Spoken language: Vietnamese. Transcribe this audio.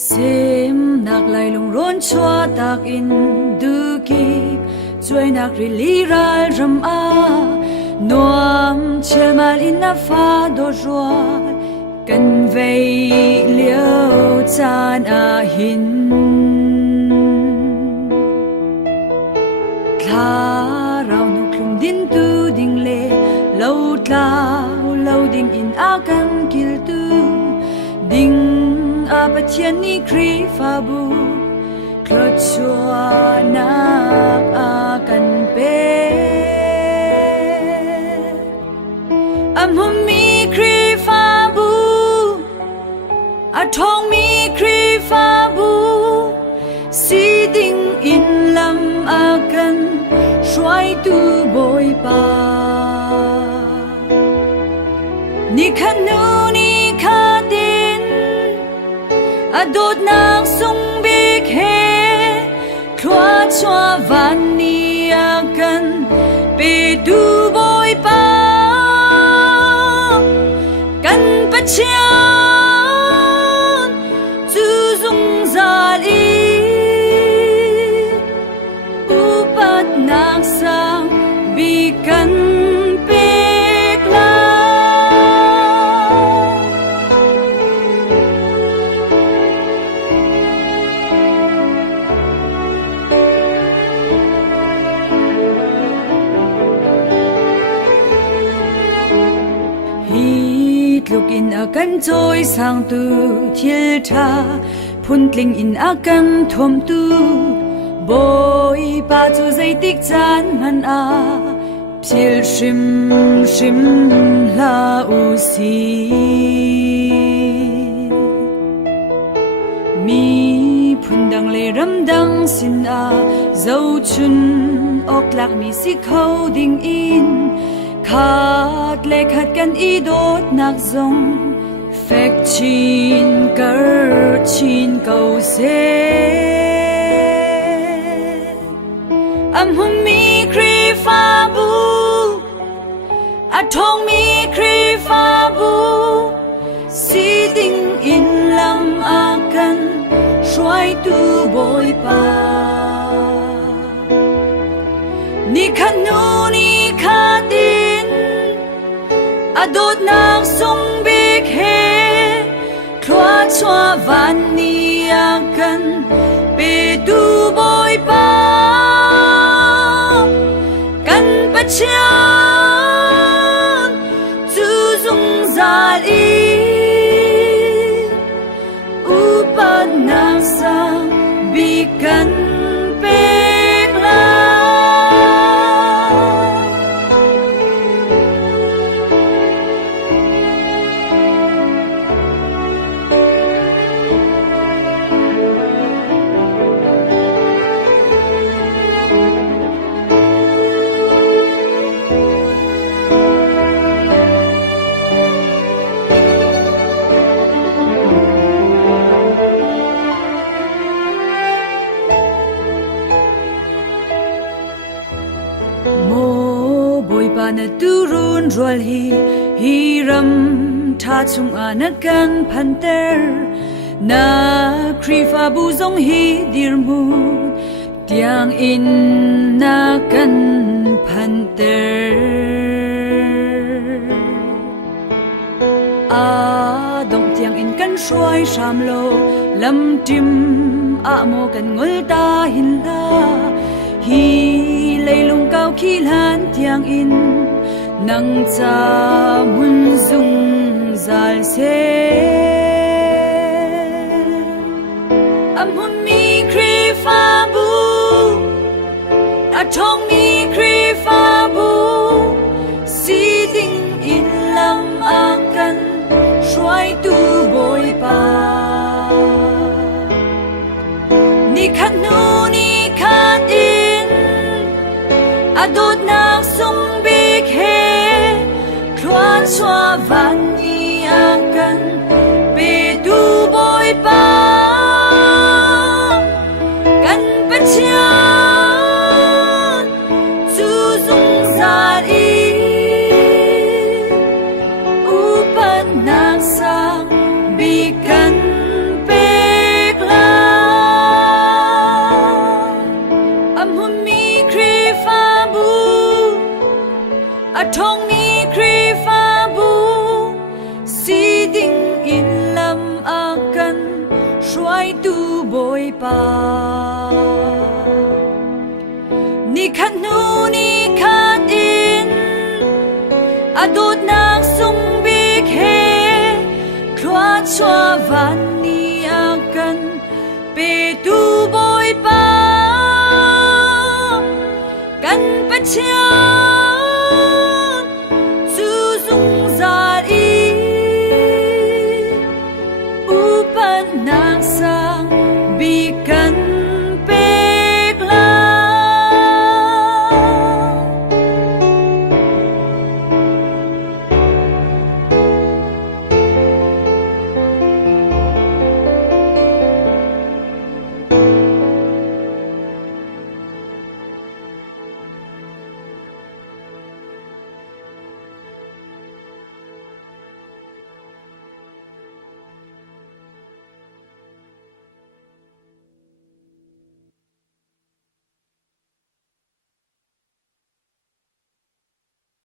Xem nạc lại lùng rôn chua tạc in du kịp Chuối nạc ri li ral ram a Nuam chel mal in na pha do ruat Kan vei liêu chan a hin Tla rau nu klum din tu ding le Lâu tlau lâu ding in a kan kil tu Ding a pa tian ni kri fa bu Klot chua nak a kan pe Am hum mi kri fa bu A thong mi kri fa bu Si ding in lam a kan Shuai tu boi pa Ni khan nu ni kha din A dot nak sung big he Khloa chua van ni a kan Pe tu boi pa Kan pa chian Zu zung za li Upat nak sang Bi kan pek la Lúc in a kan trôi sang tu thiel tha Phun tling in a kan thom tu Boi pa chu zai tik chan man a Phil shim shim la u si Mi phun dang le ram dang sin a Zau chun ok lak mi si khâu ding in Khát lệ khát kan y đốt nạc dông Phép chín cờ chín cầu xế Am hum mi kri fa bu A thong mi kri fa bu Si ding in lam a kan Shuai tu boi pa Ni khan nu ni kha din A dot nak sung big he Khloa chua van ni a kan Pe tu boi pa Kan pa chian Zu zung za li Upat nak sang Bi kan pek la Na tu run roal hi ram tha chung a na kan phanter Na kri fa bu zong hi dir mu Tiang in na kan phanter A dong tiang in kan shuai sham lo Lam tim a mo kan ngol ta hin la Hi lei lung cao khi lan tiang in Nang cha mun dung zal se Am hum mi kri fa bu A thong mi kri fa bu Si ding in lam a kan Shuai tu boi pa Ni khan nu ni khan in A dot nak sung big he Khloa chua van ni a kan Pe tu boi pa Kan pa chian Zu zung za li Upat nak sang Bi kan pek chua van ni a kan pe tu boy pa kan pa chia